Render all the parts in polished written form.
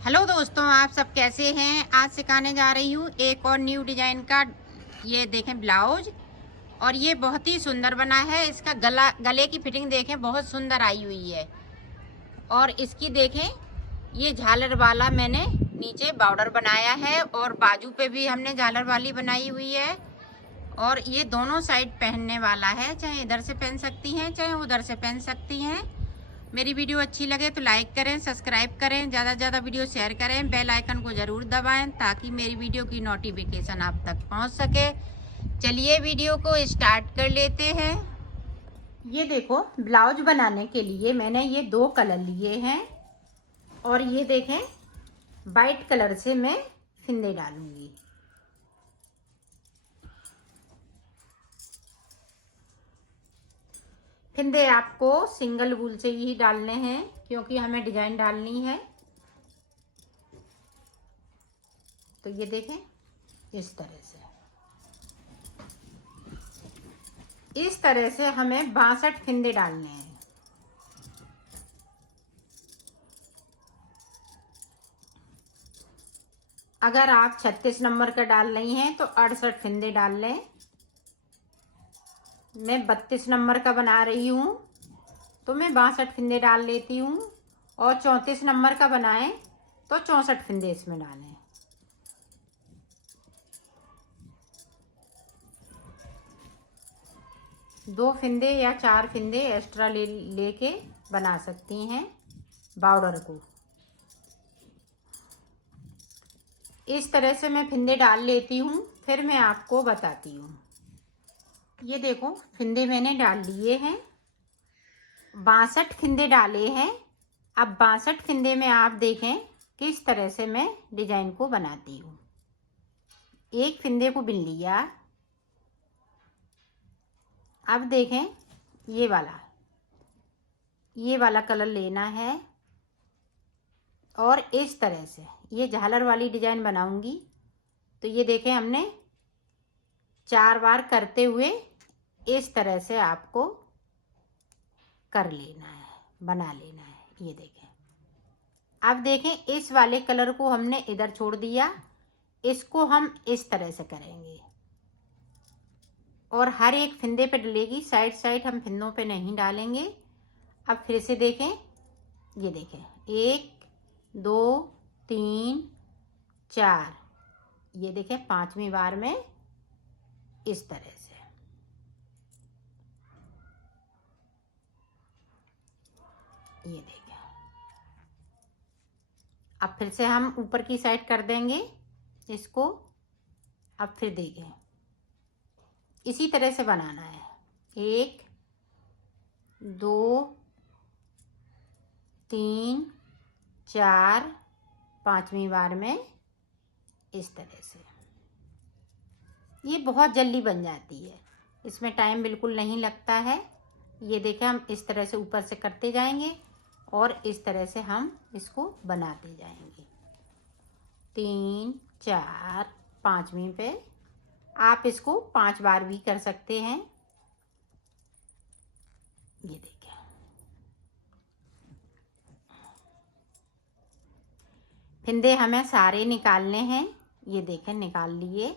Hello दोस्तों, आप सब कैसे हैं। आज सिखाने जा रही हूँ एक और न्यू डिजाइन का। ये देखें ब्लाउज, और ये बहुत ही सुंदर बना है। इसका गले की फिटिंग देखें, बहुत सुंदर आई हुई है। और इसकी देखें, ये झालर वाला मैंने नीचे बॉर्डर बनाया है और बाजू पे भी हमने झालर वाली बनाई हुई है। और ये दोनों साइड पहनने वाला है, चाहे इधर से पहन सकती हैं चाहे उधर से पहन सकती हैं। मेरी वीडियो अच्छी लगे तो लाइक करें, सब्सक्राइब करें, ज़्यादा से ज़्यादा वीडियो शेयर करें, बेल आइकन को ज़रूर दबाएं ताकि मेरी वीडियो की नोटिफिकेशन आप तक पहुंच सके। चलिए वीडियो को स्टार्ट कर लेते हैं। ये देखो, ब्लाउज बनाने के लिए मैंने ये 2 कलर लिए हैं और ये देखें, वाइट कलर से मैं फिंदे डालूंगी। फिंदे आपको सिंगल वूल से ही डालने हैं क्योंकि हमें डिजाइन डालनी है। तो ये देखें, इस तरह से हमें 62 फिंदे डालने हैं। अगर आप 36 नंबर का डाल रही हैं तो 68 फिंदे डाल लें। मैं 32 नंबर का बना रही हूँ तो मैं 62 फिंदे डाल लेती हूँ, और 34 नंबर का बनाएं तो 64 फिंदे इसमें डालें। दो फिंदे या 4 फिंदे एक्स्ट्रा लेके बना सकती हैं बॉर्डर को। इस तरह से मैं फिंदे डाल लेती हूँ, फिर मैं आपको बताती हूँ। ये देखो, फिंदे मैंने डाल लिए हैं, 62 फिंदे डाले हैं। अब 62 फिंदे में आप देखें किस तरह से मैं डिजाइन को बनाती हूँ। एक फिंदे को बिन लिया। अब देखें, ये वाला कलर लेना है और इस तरह से ये झालर वाली डिजाइन बनाऊंगी। तो ये देखें, हमने 4 बार करते हुए इस तरह से आपको कर लेना है, बना लेना है। ये देखें, अब देखें, इस वाले कलर को हमने इधर छोड़ दिया, इसको हम इस तरह से करेंगे और हर एक फिंदे पे डलेगी। साइड हम फिंदों पे नहीं डालेंगे। अब फिर से देखें, ये देखें, 1 2 3 4, ये देखें 5वीं बार में इस तरह से। ये देखें, अब फिर से हम ऊपर की साइड कर देंगे इसको। अब फिर देखें, इसी तरह से बनाना है। 1 2 3 4, 5वीं बार में इस तरह से। ये बहुत जल्दी बन जाती है, इसमें टाइम बिल्कुल नहीं लगता है। ये देखें, हम इस तरह से ऊपर से करते जाएंगे और इस तरह से हम इसको बनाते जाएंगे। 3 4, 5वीं पे आप इसको 5 बार भी कर सकते हैं। ये देखें, फिंदे हमें सारे निकालने हैं। ये देखें, निकाल लिए।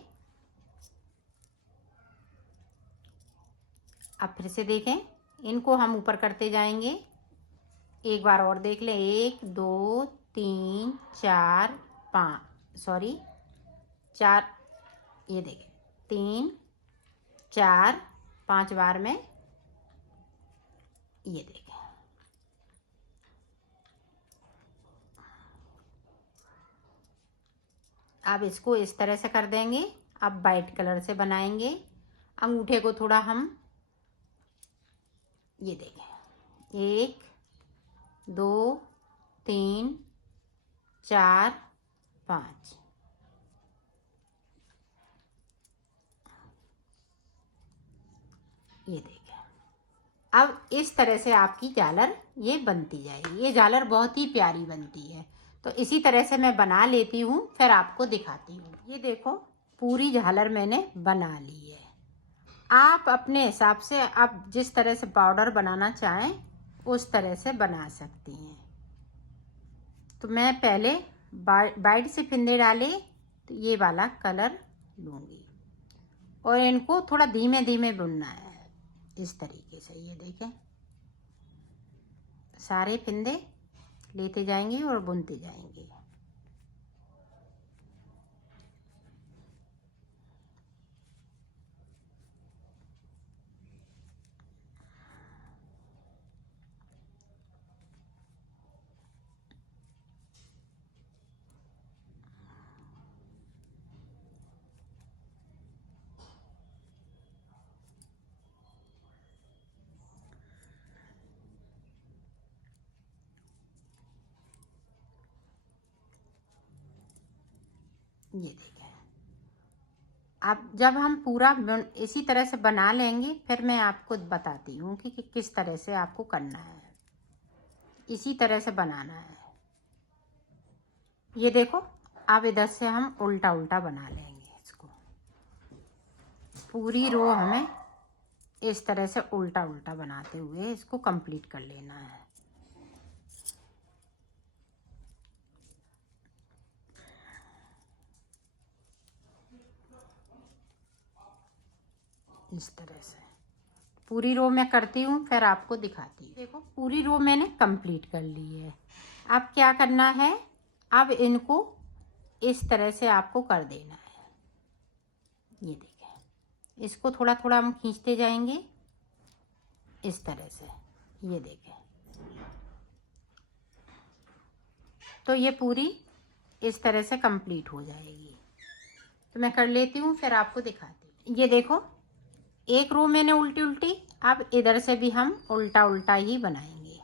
अब फिर से देखें, इनको हम ऊपर करते जाएंगे। एक बार और देख लें, 1 2 3 4 5, सॉरी 4, ये देखें 3 4, 5 बार में। ये देखें, अब इसको इस तरह से कर देंगे। अब वाइट कलर से बनाएंगे। अंगूठे को थोड़ा हम, ये देखें, 1 2 3 4 5, ये देखें। अब इस तरह से आपकी झालर ये बनती जाएगी। ये झालर बहुत ही प्यारी बनती है। तो इसी तरह से मैं बना लेती हूँ, फिर आपको दिखाती हूँ। ये देखो, पूरी झालर मैंने बना ली है। आप अपने हिसाब से, आप जिस तरह से पाउडर बनाना चाहें उस तरह से बना सकती हैं। तो मैं पहले वाइट से फिंदे डाले तो ये वाला कलर लूँगी और इनको थोड़ा धीमे धीमे बुनना है इस तरीके से। ये देखें, सारे फिंदे लेते जाएंगे और बुनते जाएंगे। ये देखें, अब जब हम पूरा इसी तरह से बना लेंगे फिर मैं आपको बताती हूँ कि किस तरह से आपको करना है। इसी तरह से बनाना है। ये देखो, अब इधर से हम उल्टा उल्टा बना लेंगे इसको। पूरी रो हमें इस तरह से उल्टा उल्टा बनाते हुए इसको कंप्लीट कर लेना है। इस तरह से पूरी रो मैं करती हूँ, फिर आपको दिखाती हूँ। देखो, पूरी रो मैंने कंप्लीट कर ली है। अब क्या करना है, अब इनको इस तरह से आपको कर देना है। ये देखें, इसको थोड़ा थोड़ा हम खींचते जाएंगे इस तरह से। ये देखें, तो ये पूरी इस तरह से कंप्लीट हो जाएगी। तो मैं कर लेती हूँ, फिर आपको दिखाती हूँ। ये देखो, एक रो मैंने उल्टी उल्टी, अब इधर से भी हम उल्टा उल्टा ही बनाएंगे।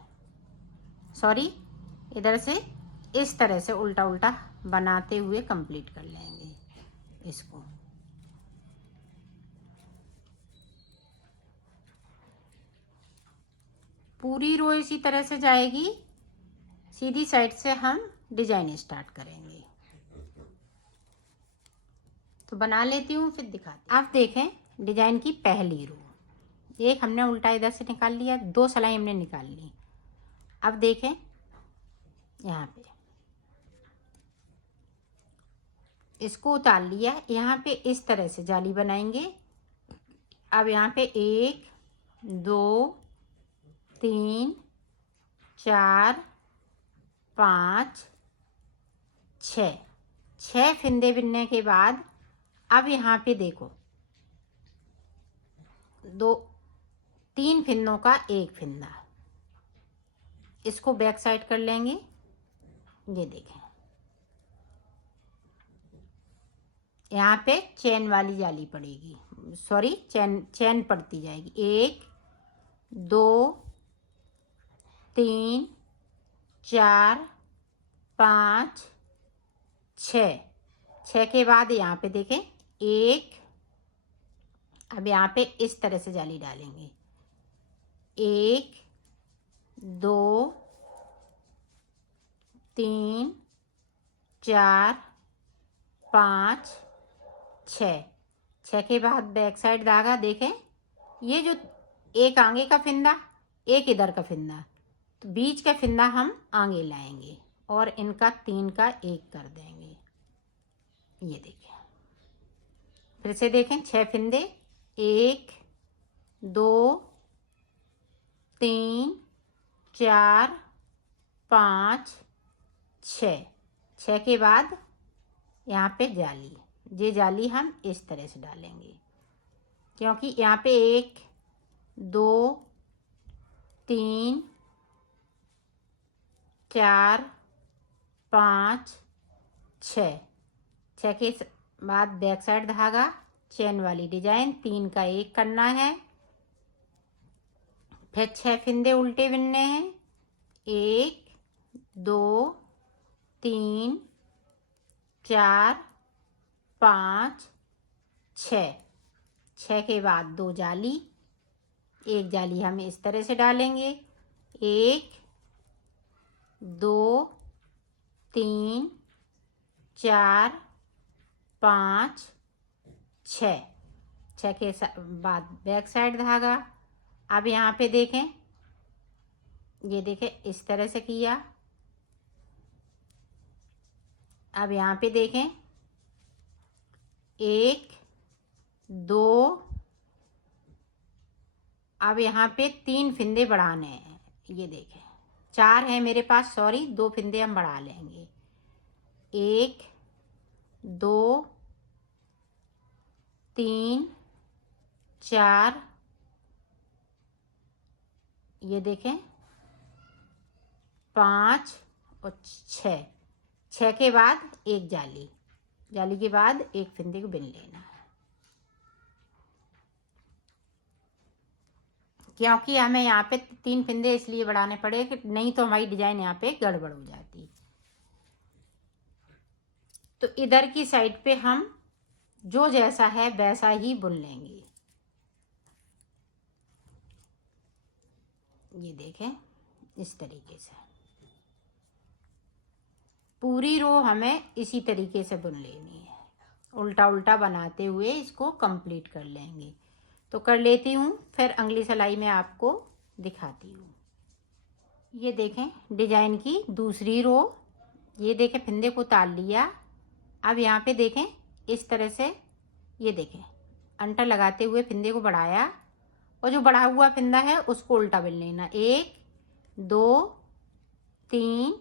सॉरी, इधर से इस तरह से उल्टा उल्टा बनाते हुए कंप्लीट कर लेंगे इसको। पूरी रो इसी तरह से जाएगी। सीधी साइड से हम डिजाइन स्टार्ट करेंगे। तो बना लेती हूँ, फिर दिखाती हूँ। आप देखें, डिजाइन की पहली रो एक हमने उल्टा इधर से निकाल लिया, 2 सिलाई हमने निकाल ली। अब देखें, यहाँ पे इसको उतार लिया। यहाँ पे इस तरह से जाली बनाएंगे। अब यहाँ पे 1 2 3 4 5 6 फिंदे बिनने के बाद अब यहाँ पे देखो, 3 फिंदों का एक फिंदा, इसको बैक साइड कर लेंगे। ये देखें, यहाँ पे चैन वाली जाली पड़ेगी, सॉरी चैन पड़ती जाएगी। 1 2 3 4 5 6 के बाद यहाँ पे देखें 1। अब यहाँ पे इस तरह से जाली डालेंगे। 1 2 3 4 5 6 के बाद बैक साइड धागा देखें। ये जो एक आगे का फिंदा, एक इधर का फिंदा, तो बीच का फिंदा हम आगे लाएंगे और इनका 3 का 1 कर देंगे। ये देखें, फिर से देखें, 6 फिंदे, 1 2 3 4 5 6 के बाद यहाँ पे जाली, ये जाली हम इस तरह से डालेंगे, क्योंकि यहाँ पे 1 2 3 4 5 6 के बाद बैक साइड धागा, चैन वाली डिजाइन, 3 का 1 करना है। फिर 6 फिंदे उल्टे बिनने हैं। 1 2 3 4 5 6 के बाद 2 जाली, एक जाली हम इस तरह से डालेंगे। 1 2 3 4 5 6 के बाद बैक साइड धागा। अब यहाँ पे देखें, ये देखें, इस तरह से किया। अब यहाँ पे देखें 1 2, अब यहाँ पे 3 फिंदे बढ़ाने हैं। ये देखें 4 है मेरे पास, सॉरी 2 फिंदे हम बढ़ा लेंगे। 1 2 3 4, ये देखें 5 और 6। 6 के बाद एक जाली, जाली के बाद एक फिंदे को बिन लेना है, क्योंकि हमें यहाँ पे 3 फिंदे इसलिए बढ़ाने पड़े कि नहीं तो हमारी डिजाइन यहाँ पे गड़बड़ हो जाती। तो इधर की साइड पे हम जो जैसा है वैसा ही बुन लेंगे। ये देखें इस तरीके से पूरी रो हमें इसी तरीके से बुन लेनी है, उल्टा उल्टा बनाते हुए इसको कंप्लीट कर लेंगे। तो कर लेती हूँ, फिर अगली सिलाई में आपको दिखाती हूँ। ये देखें डिजाइन की दूसरी रो, ये देखें फिंदे को उतार लिया। अब यहाँ पे देखें इस तरह से, ये देखें अंटा लगाते हुए फिंदे को बढ़ाया और जो बढ़ा हुआ फिंदा है उसको उल्टा बिन लेना। 1 2 3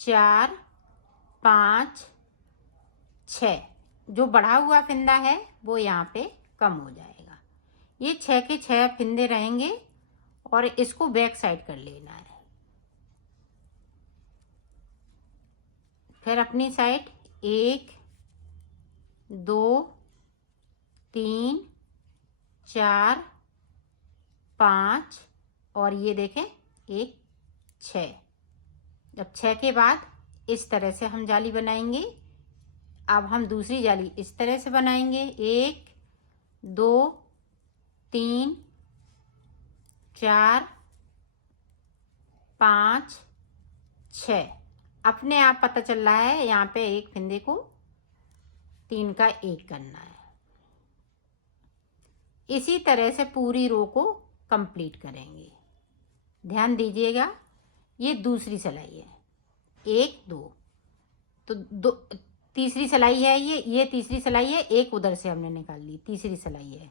4 5 6, जो बढ़ा हुआ फिंदा है वो यहाँ पे कम हो जाएगा। ये 6 के 6 फिंदे रहेंगे और इसको बैक साइड कर लेना है। फिर अपनी साइड 1 2 3 4 5 और ये देखें 1 6। जब 6 के बाद इस तरह से हम जाली बनाएंगे। अब हम दूसरी जाली इस तरह से बनाएंगे। 1 2 3 4 5 6। अपने आप पता चल रहा है यहाँ पे एक फिंदे को 3 का 1 करना है। इसी तरह से पूरी रो को कंप्लीट करेंगे। ध्यान दीजिएगा ये दूसरी सिलाई है, 1 2, तो दो तीसरी सिलाई है, ये तीसरी सिलाई है, एक उधर से हमने निकाल ली, तीसरी सिलाई है।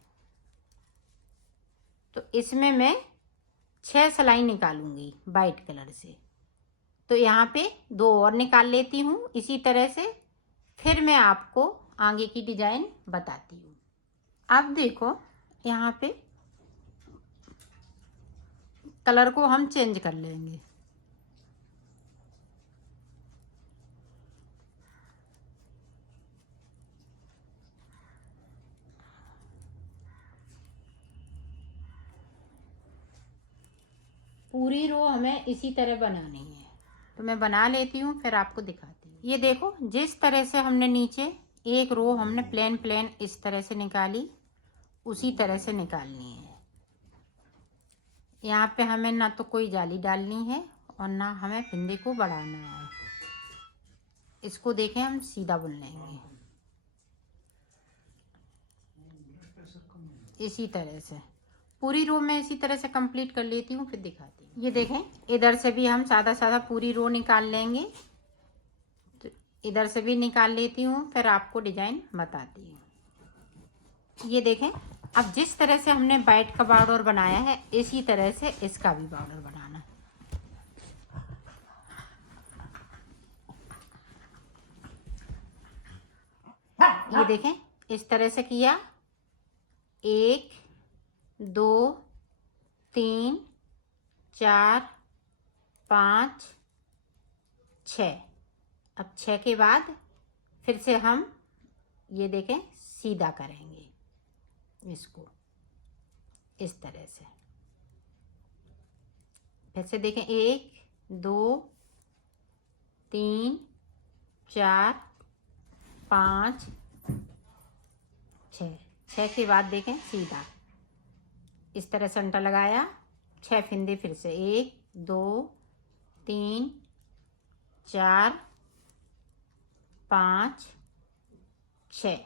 तो इसमें मैं 6 सिलाई निकालूंगी वाइट कलर से। तो यहाँ पे 2 और निकाल लेती हूँ इसी तरह से, फिर मैं आपको आगे की डिजाइन बताती हूँ। अब देखो यहाँ पे कलर को हम चेंज कर लेंगे। पूरी रो हमें इसी तरह बनानी है, तो मैं बना लेती हूँ फिर आपको दिखाती हूँ। ये देखो जिस तरह से हमने नीचे एक रो हमने प्लेन इस तरह से निकाली, उसी तरह से निकालनी है। यहाँ पे हमें ना तो कोई जाली डालनी है और ना हमें फिंदे को बढ़ाना है। इसको देखें हम सीधा बुन लेंगे इसी तरह से। पूरी रो में इसी तरह से कंप्लीट कर लेती हूँ फिर दिखाती हूँ। ये देखें इधर से भी हम सादा सादा पूरी रो निकाल लेंगे, तो इधर से भी निकाल लेती हूँ फिर आपको डिजाइन बताती हूँ। ये देखें अब जिस तरह से हमने वाइट का बॉर्डर बनाया है इसी तरह से इसका भी बॉर्डर बनाना। ये देखें इस तरह से किया, 1 2 3 4 5 6। अब 6 के बाद फिर से हम ये देखें सीधा करेंगे इसको इस तरह से। फिर से देखें 1 2 3 4 5 6। 6 के बाद देखें सीधा इस तरह से अंटा लगाया, 6 फिंदे फिर से 1 2 3 4 5 6।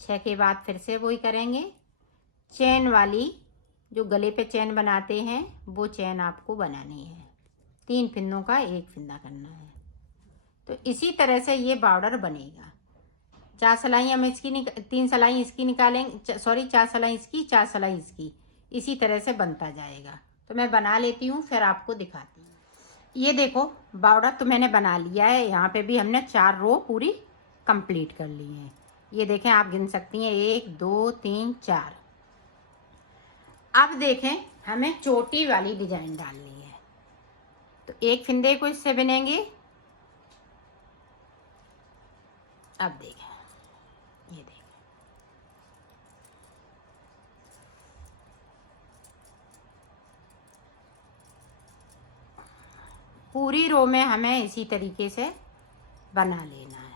6 के बाद फिर से वही करेंगे, चैन वाली जो गले पे चैन बनाते हैं वो चैन आपको बनानी है। 3 फिंदों का 1 फिंदा करना है। तो इसी तरह से ये बॉर्डर बनेगा। 4 सिलाई हम इसकी 3 सिलाई इसकी निकालेंगे, सॉरी 4 सिलाई इसकी, 4 सिलाई इसकी, इसी तरह से बनता जाएगा। तो मैं बना लेती हूँ, फिर आपको दिखाती हूँ। ये देखो बॉर्डर तो मैंने बना लिया है। यहाँ पे भी हमने 4 रो पूरी कंप्लीट कर ली हैं। ये देखें, आप गिन सकती हैं 1 2 3 4। अब देखें, हमें चोटी वाली डिजाइन डालनी है। तो एक फंदे को इससे बुनेंगे। अब देखें, ये देखें, पूरी रो में हमें इसी तरीके से बना लेना है।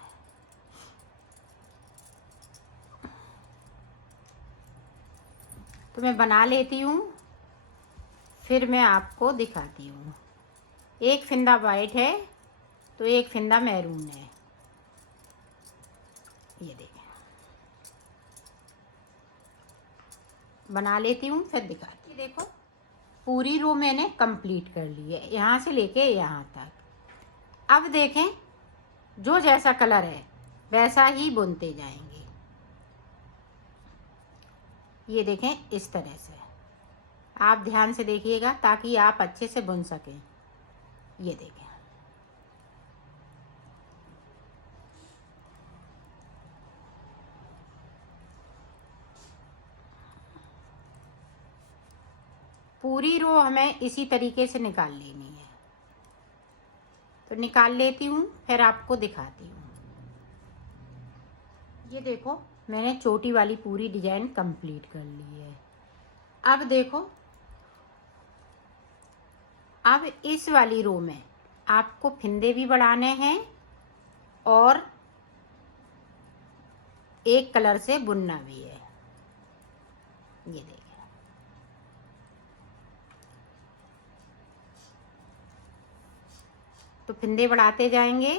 तो मैं बना लेती हूँ, फिर मैं आपको दिखाती हूँ। एक फंदा वाइट है तो एक फंदा मैरून है। ये देखें, बना लेती हूँ, फिर दिखाती हूँ। देखो पूरी रो मैंने कंप्लीट कर ली है, यहाँ से लेके यहाँ तक। अब देखें, जो जैसा कलर है वैसा ही बुनते जाएंगे। ये देखें, इस तरह से आप ध्यान से देखिएगा ताकि आप अच्छे से बुन सकें। ये देखें, पूरी रो हमें इसी तरीके से निकाल लेनी है। तो निकाल लेती हूँ, फिर आपको दिखाती हूँ। ये देखो, मैंने चोटी वाली पूरी डिजाइन कंप्लीट कर ली है। अब देखो, अब इस वाली रो में आपको फंदे भी बढ़ाने हैं और एक कलर से बुनना भी है। ये देखिए, तो फंदे बढ़ाते जाएंगे।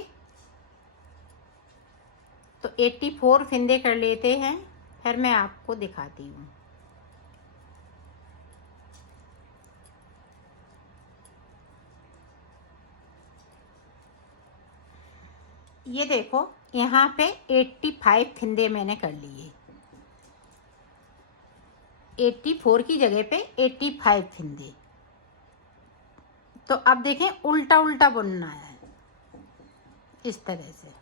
तो 84 फंदे कर लेते हैं, फिर मैं आपको दिखाती हूँ। ये देखो, यहाँ पे 85 फंदे मैंने कर लिए। 84 की जगह पे 85 फंदे। तो अब देखें, उल्टा उल्टा बुनना है इस तरह से।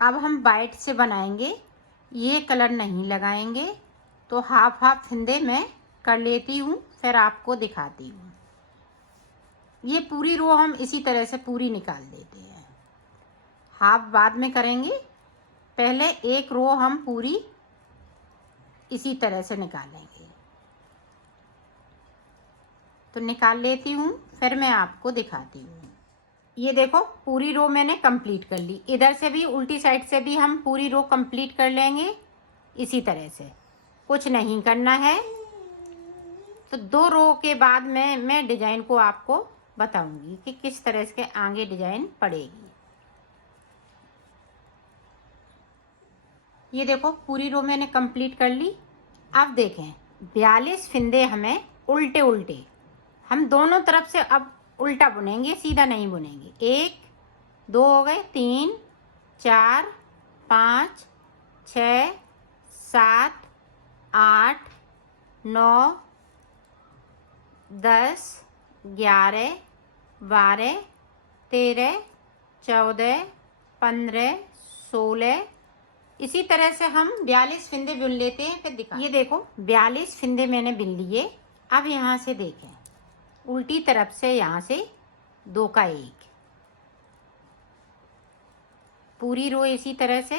अब हम वाइट से बनाएंगे, ये कलर नहीं लगाएंगे। तो हाफ हाफ फंदे मैं कर लेती हूँ, फिर आपको दिखाती हूँ। ये पूरी रो हम इसी तरह से पूरी निकाल देते हैं। हाफ बाद में करेंगे, पहले एक रो हम पूरी इसी तरह से निकालेंगे। तो निकाल लेती हूँ, फिर मैं आपको दिखाती हूँ। ये देखो, पूरी रो मैंने कंप्लीट कर ली। इधर से भी उल्टी साइड से भी हम पूरी रो कंप्लीट कर लेंगे इसी तरह से। कुछ नहीं करना है। तो 2 रो के बाद में मैं डिजाइन को आपको बताऊंगी कि किस तरह से आगे डिजाइन पड़ेगी। ये देखो, पूरी रो मैंने कंप्लीट कर ली। अब देखें, 42 फंदे हमें उल्टे उल्टे, हम दोनों तरफ से अब उल्टा बुनेंगे, सीधा नहीं बुनेंगे। 1 2 हो गए, 3 4 5 6 7 8 9 10 11 12 13 14 15 16। इसी तरह से हम 42 फंदे बुन लेते हैं, फिर दिखा। ये देखो, 42 फंदे मैंने बुन लिए। अब यहाँ से देखें, उल्टी तरफ से यहाँ से 2 का 1, पूरी रो इसी तरह से।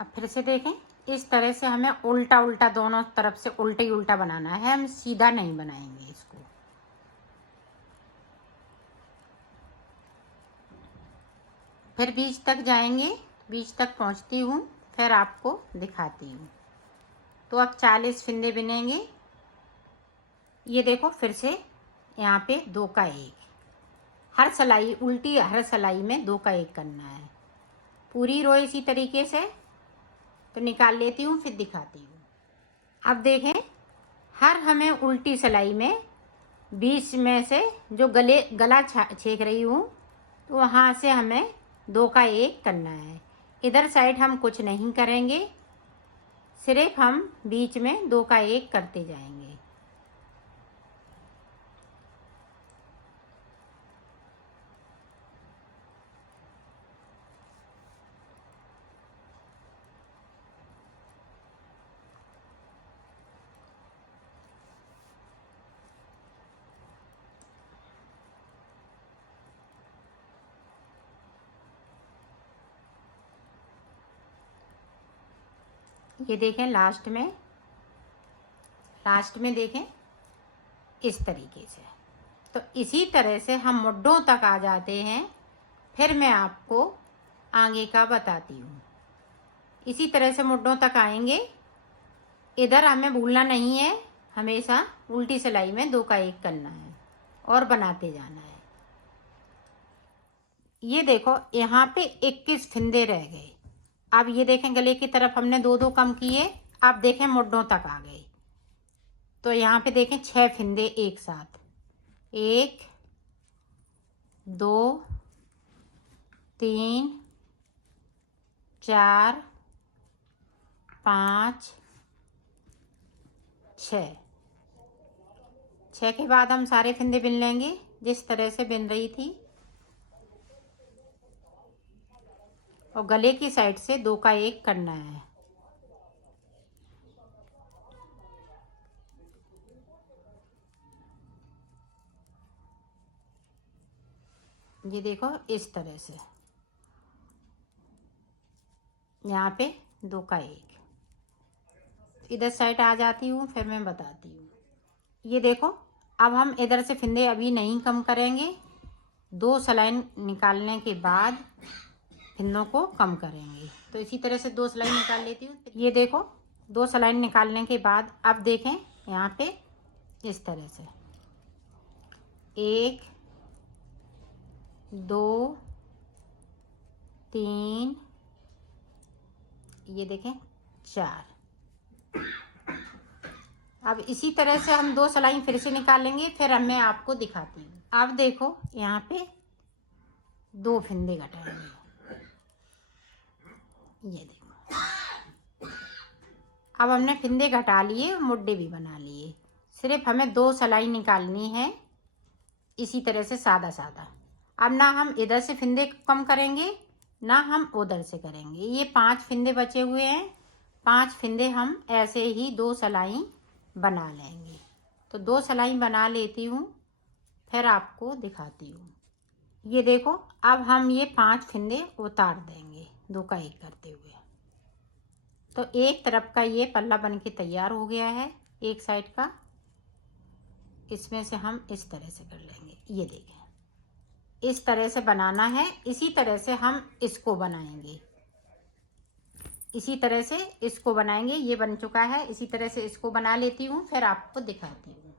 अब फिर से देखें, इस तरह से हमें उल्टा उल्टा दोनों तरफ से उल्टा ही उल्टा बनाना है, हम सीधा नहीं बनाएंगे इसको। फिर बीच तक जाएंगे, बीच तक पहुंचती हूँ, फिर आपको दिखाती हूँ। तो अब 40 फंदे बुनेंगे। ये देखो, फिर से यहाँ पे 2 का 1, हर सिलाई उल्टी, हर सिलाई में 2 का 1 करना है। पूरी रो इसी तरीके से। तो निकाल लेती हूँ, फिर दिखाती हूँ। अब देखें, हर हमें उल्टी सिलाई में बीच में से जो गला छेक रही हूँ, तो वहाँ से हमें 2 का 1 करना है। इधर साइड हम कुछ नहीं करेंगे, सिर्फ हम बीच में 2 का 1 करते जाएंगे। ये देखें, लास्ट में देखें इस तरीके से। तो इसी तरह से हम मुड्ढों तक आ जाते हैं, फिर मैं आपको आगे का बताती हूँ। इसी तरह से मुड्ढों तक आएंगे। इधर हमें भूलना नहीं है, हमेशा उल्टी सिलाई में 2 का 1 करना है और बनाते जाना है। ये देखो, यहाँ पे 21 फिंदे रह गए। अब ये देखें, गले की तरफ हमने 2-2 कम किए। अब देखें मुड्ढों तक आ गए, तो यहाँ पे देखें 6 फिंदे एक साथ, 1 2 3 4 5 6 के बाद हम सारे फिंदे बिन लेंगे जिस तरह से बिन रही थी, और गले की साइड से 2 का 1 करना है। ये देखो, इस तरह से यहाँ पे 2 का 1। इधर साइड आ जाती हूँ, फिर मैं बताती हूँ। ये देखो, अब हम इधर से फिंदे अभी नहीं कम करेंगे, 2 सिलाई निकालने के बाद फिंदों को कम करेंगे। तो इसी तरह से 2 सिलाई निकाल लेती हूँ। ये देखो, 2 सिलाई निकालने के बाद अब देखें यहाँ पे इस तरह से 1 2 3, ये देखें 4। अब इसी तरह से हम 2 सिलाई फिर से निकाल लेंगे, फिर मैं आपको दिखाती हूँ। अब देखो, यहाँ पे 2 फिंदे घटाएंगे। ये देखो, अब हमने फिंदे घटा लिए, मुड्ढे भी बना लिए। सिर्फ हमें 2 सिलाई निकालनी है, इसी तरह से सादा सादा। अब ना हम इधर से फिंदे कम करेंगे, ना हम उधर से करेंगे। ये 5 फिंदे बचे हुए हैं, 5 फिंदे हम ऐसे ही 2 सिलाई बना लेंगे। तो 2 सिलाई बना लेती हूँ, फिर आपको दिखाती हूँ। ये देखो, अब हम ये 5 फिंदे उतार देंगे 2 का 1 करते हुए। तो एक तरफ का ये पल्ला बन के तैयार हो गया है, एक साइड का। इसमें से हम इस तरह से कर लेंगे। ये देखें, इस तरह से बनाना है। इसी तरह से हम इसको बनाएंगे, इसी तरह से इसको बनाएंगे। ये बन चुका है, इसी तरह से इसको बना लेती हूँ, फिर आपको दिखाती हूँ।